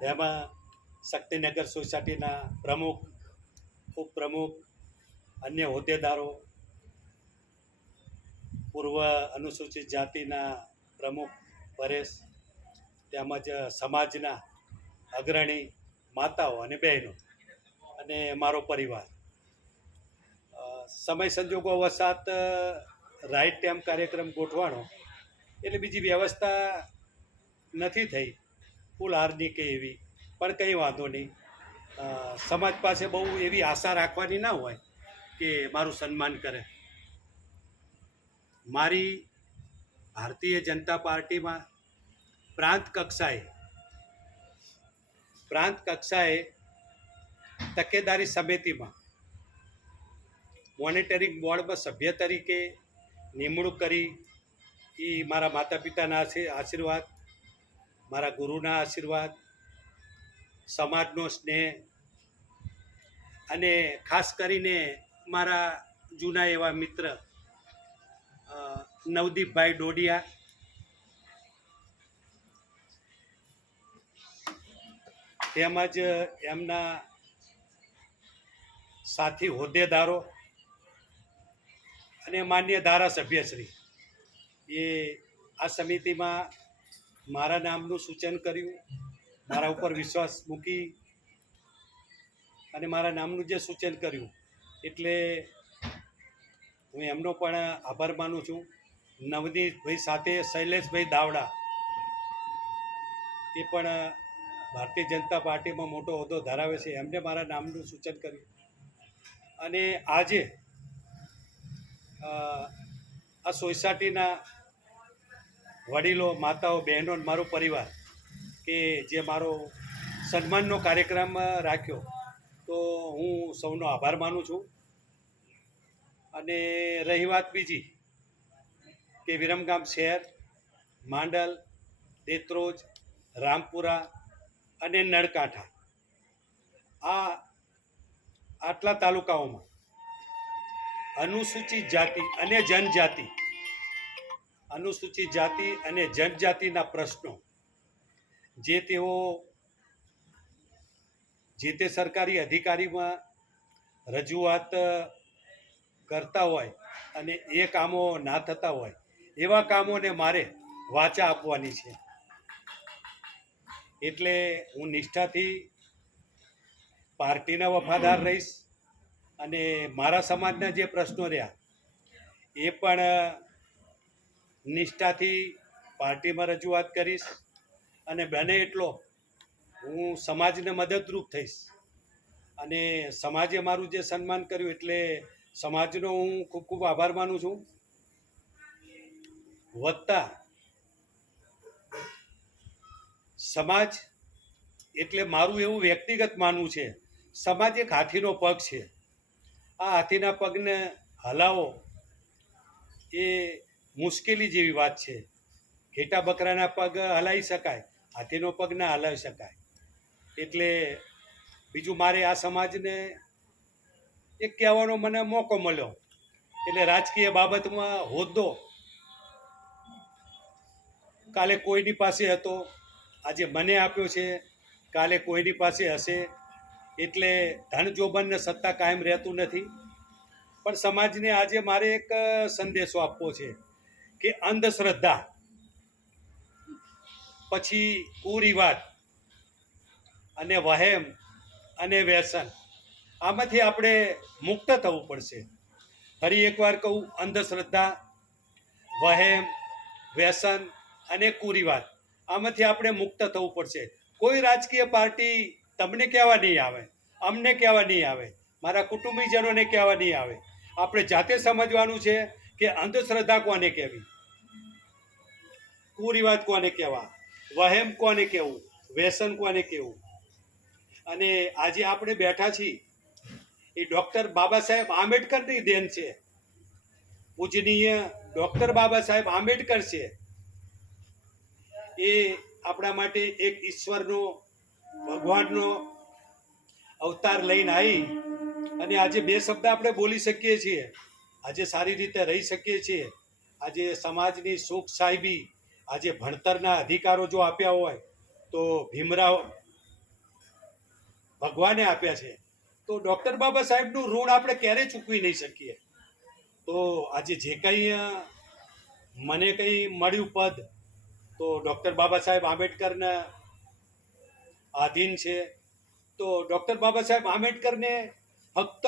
એમાં શક્તિનગર સોસાયટીના પ્રમુખ, ઉપપ્રમુખ, અન્ય હોદ્દેદારો, પૂર્વ અનુસૂચિત જાતિના પ્રમુખ પરેશ, તેમજ સમાજના અગ્રણી માતાઓ અને બહેનો અને મારો પરિવાર. સમય સંજોગો વસાત રાઈટ ટાઈમ કાર્યક્રમ ગોઠવાનો, એટલે બીજી વ્યવસ્થા નથી થઈ. ફૂલ હારની કે એવી. પણ કંઈ વાંધો નહીં. સમાજ પાસે બહુ એવી આશા રાખવાની ના હોય કે મારું સન્માન કરે. મારી ભારતીય જનતા પાર્ટીમાં પ્રાંત કક્ષાએ પ્રાંત કક્ષાએ તકેદારી સમિતિમાં મોનિટરિંગ બોર્ડમાં સભ્ય તરીકે નિમણૂક કરી એ મારા માતા પિતાના આશીર્વાદ મારા ગુરુના આશીર્વાદ, સમાજનો સ્નેહ અને ખાસ કરીને મારા જૂના એવા મિત્ર નવદીપભાઈ ડોડિયા. તેમજ એમના સાથી હોદ્દેદારો અને માન્ય ધારાસભ્યશ્રી. એ આ સમિતિમાં મારા નામનું સૂચન કર્યું, મારા ઉપર વિશ્વાસ મૂકી અને મારા નામનું જે સૂચન કર્યું, એટલે હું એમનો પણ આભાર માનું છું. નવનીતભાઈ સાથે શૈલેષભાઈ દાવડા એ પણ ભારતીય જનતા પાર્ટીમાં મોટો હોદ્દો ધરાવે છે. એમને મારા નામનું સૂચન કર્યું. અને આજે આ સોસાયટીના વડીલો, માતાઓ, બહેનો મારો પરિવાર કે જે મારો સન્માનનો કાર્યક્રમ રાખ્યો, તો હું સૌનો આભાર માનું છું. અને રહી વાત બીજી કે વિરમગામ શહેર, માંડલ, દેત્રોજ, રામપુરા અને નળકાંઠા. આ આટલા તાલુકાઓમાં અનુસૂચિત જાતિ અને જનજાતિ અનુસૂચિત જાતિ અને જનજાતિના પ્રશ્નો. જે તેઓ, જે તે સરકારી અધિકારીમાં રજૂઆત કરતા હોય અને એ કામો ના થતા હોય, એવા કામોને મારે વાચા આપવાની છે. એટલે હું નિષ્ઠાથી પાર્ટીના વફાદાર રહીશ અને મારા સમાજના જે પ્રશ્નો રહ્યા, એ પણ નિષ્ઠાથી પાર્ટીમાં રજૂઆત કરીશ અને બને એટલો હું સમાજને મદદરૂપ થઈશ. અને સમાજે મારું જે સન્માન કર્યું એટલે સમાજનો હું ખૂબ ખૂબ આભાર માનું છું. વધતા સમાજ એટલે મારું એવું વ્યક્તિગત માનવું છે, સમાજ એક હાથીનો પગ છે. આ હાથીના પગને હલાવો એ મુશ્કેલી જેવી વાત છે. ઘેટા બકરાના પગ હલાવી શકાય, હાથીનો પગ ના હલાવી શકાય. એટલે બીજું મારે આ સમાજને એક કહેવાનો મને મોકો મળ્યો. એટલે રાજકીય બાબતમાં હોદ્દો કાલે કોઈની પાસે હતો, આજે મને આપ્યો છે, કાલે કોઈની પાસે હશે. એટલે ધન જોબનને સત્તા કાયમ રહેતું નથી. પણ સમાજને આજે મારે એક સંદેશો આપવો છે. કે અંધશ્રદ્ધા. પછી કુરિવાજ અને વહેમ અને વ્યસન. આમાંથી આપણે મુક્ત થવું પડશે. ફરી એકવાર કહું, અંધશ્રદ્ધા, વહેમ, વ્યસન અને કુરિવાજ. આમાંથી આપણે મુક્ત થવું પડશે. કોઈ રાજકીય પાર્ટી તમને કહેવા નહીં આવે, અમને કહેવા નહીં આવે, મારા કુટુંબીજનોને કહેવા નહીં આવે. આપણે જાતે સમજવાનું છે કે અંધશ્રદ્ધા કોને કહેવી? કુરિવાજ કોને કહેવા? વહેમ કોને કહેવું? વ્યસન કોને કહેવું? અને આજે આપણે બેઠા છીએ. એ ડૉક્ટર બાબા સાહેબ આંબેડકરની દેન છે. પૂજનીય ડૉક્ટર બાબા સાહેબ આંબેડકર છે. એ આપણા માટે એક ઈશ્વરનો, ભગવાનનો અવતાર લઈને આવી. અને આજે બે શબ્દ આપણે બોલી શકીએ છીએ. આજે સારી રીતે રહી શકીએ છીએ. આજે સમાજની સુખ સાહેબી આજે ભણતરના અધિકારો જો આપ્યા હોય, તો ભીમરાવ ભગવાને આપ્યા છે. તો ડૉક્ટર બાબા સાહેબનું ઋણ આપણે ક્યારેય ચૂકવી નહીં શકીએ? તો આજે જે કંઈ મને કંઈ મળ્યું પદ, તો ડૉક્ટર બાબા સાહેબ આંબેડકરના આધીન છે. તો ડૉક્ટર બાબા સાહેબ આંબેડકરને ફક્ત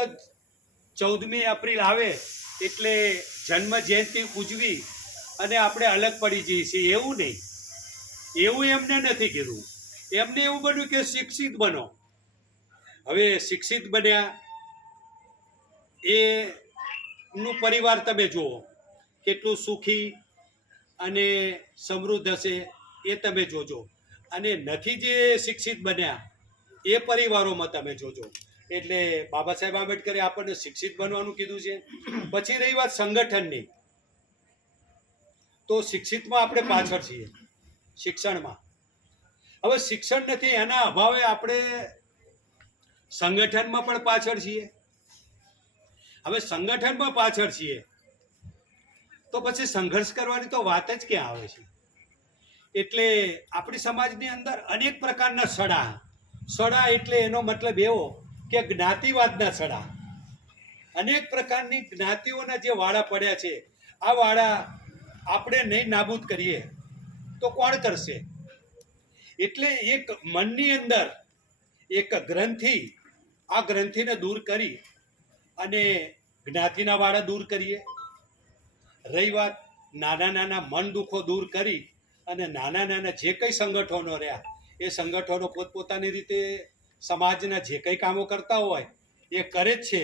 ચૌદમી એપ્રિલ આવે એટલે જન્મ જયંતિ ઉજવી અને આપણે અલગ પડી જઈએ છીએ, એવું નહીં. એવું એમને નથી કીધું. એમને એવું બન્યું કે શિક્ષિત બનો. હવે શિક્ષિત બન્યા એ નું પરિવાર તમે જુઓ, કેટલું સુખી અને સમૃદ્ધ હશે એ તમે જોજો. અને નથી જે શિક્ષિત બન્યા, એ પરિવારોમાં તમે જોજો. એટલે બાબા સાહેબ આંબેડકરે આપણને શિક્ષિત બનવાનું કીધું છે. પછી રહી વાત સંગઠનની. તો શિક્ષિતમાં આપણે પાછળ છીએ. શિક્ષણમાં. હવે શિક્ષણ નથી, એના અભાવે આપણે સંગઠનમાં પણ પાછળ છીએ. હવે સંગઠનમાં પાછળ છીએ, તો પછી સંઘર્ષ કરવાની તો વાત જ ક્યાં આવે છે? એટલે આપણી સમાજની અંદર અનેક પ્રકારના સડા. સડા એટલે એનો મતલબ એવો કે જ્ઞાતિવાદના સડા. અનેક પ્રકારની જ્ઞાતિઓના જે વાડા પડ્યા છે, આ વાડા આપણે નહીં નાબૂદ કરીએ, તો કોણ કરશે? એટલે એક મનની અંદર એક ગ્રંથિ, આ ગ્રંથિને દૂર કરી અને જ્ઞાતિના વાળા દૂર કરીએ. રહી વાત, નાના નાના મન દુઃખો દૂર કરી અને નાના નાના જે કંઈ સંગઠનો રહ્યા, એ સંગઠનો પોતપોતાની રીતે સમાજના જે કંઈ કામો કરતા હોય, એ કરે જ છે.